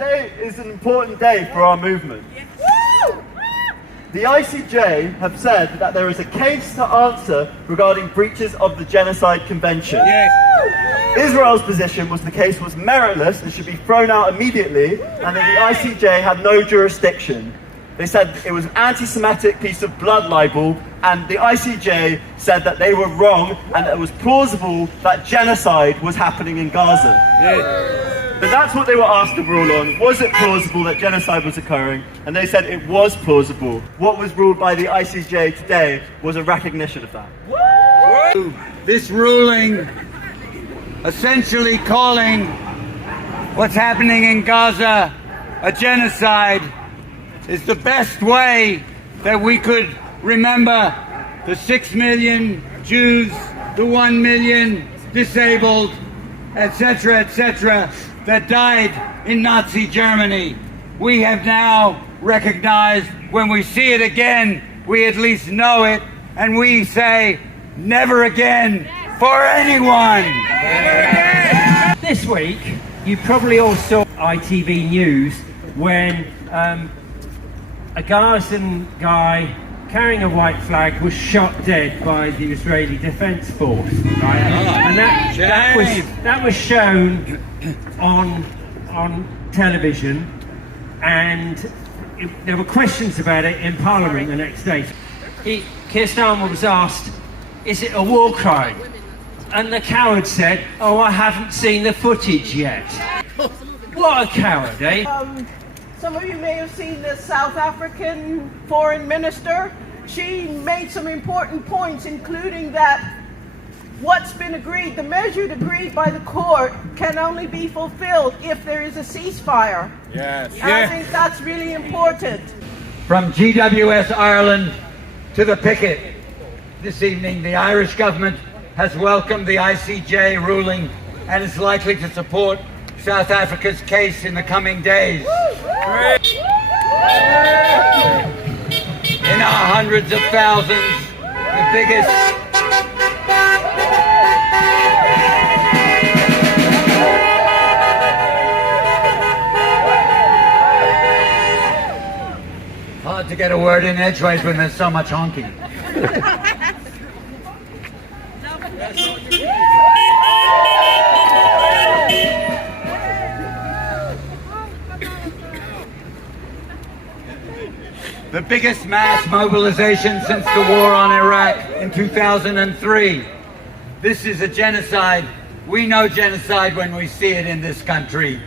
Today is an important day for our movement. The ICJ have said that there is a case to answer regarding breaches of the Genocide Convention. Yes. Israel's position was the case was meritless and should be thrown out immediately, and that the ICJ had no jurisdiction. They said it was an anti-Semitic piece of blood libel, and the ICJ said that they were wrong and that it was plausible that genocide was happening in Gaza. Yes. But that's what they were asked to rule on. Was it plausible that genocide was occurring? And they said it was plausible. What was ruled by the ICJ today was a recognition of that. This ruling essentially calling what's happening in Gaza a genocide is the best way that we could remember the 6 million Jews, the 1 million disabled, etc., that died in Nazi Germany. We have now recognized, when we see it again, we at least know it, and we say, never again for anyone. This week, you probably all saw ITV News when a Gazan guy carrying a white flag was shot dead by the Israeli Defense Force, right? And that was shown on television, and there were questions about it in Parliament the next day. Keir Starmer was asked, "Is it a war crime?" And the coward said, "Oh, I haven't seen the footage yet." What a coward, eh? Some of you may have seen the South African foreign minister. She made some important points, including that what's been agreed, the measure agreed by the court, can only be fulfilled if there is a ceasefire. Yes. And I think that's really important. From GWS Ireland to the picket, this evening the Irish government has welcomed the ICJ ruling and is likely to support South Africa's case in the coming days. In our hundreds of thousands, the biggest hard to get a word in edgeways when there's so much honking. The biggest mass mobilization since the war on Iraq in 2003. This is a genocide. We know genocide when we see it in this country.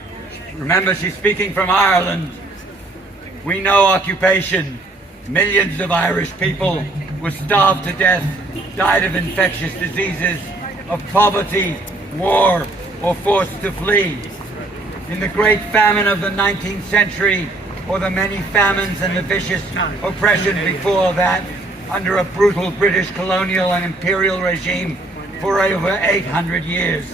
Remember, she's speaking from Ireland. We know occupation. Millions of Irish people were starved to death, died of infectious diseases, of poverty, war, or forced to flee. In the great famine of the 19th century, or the many famines and the vicious oppression before that, under a brutal British colonial and imperial regime for over 800 years.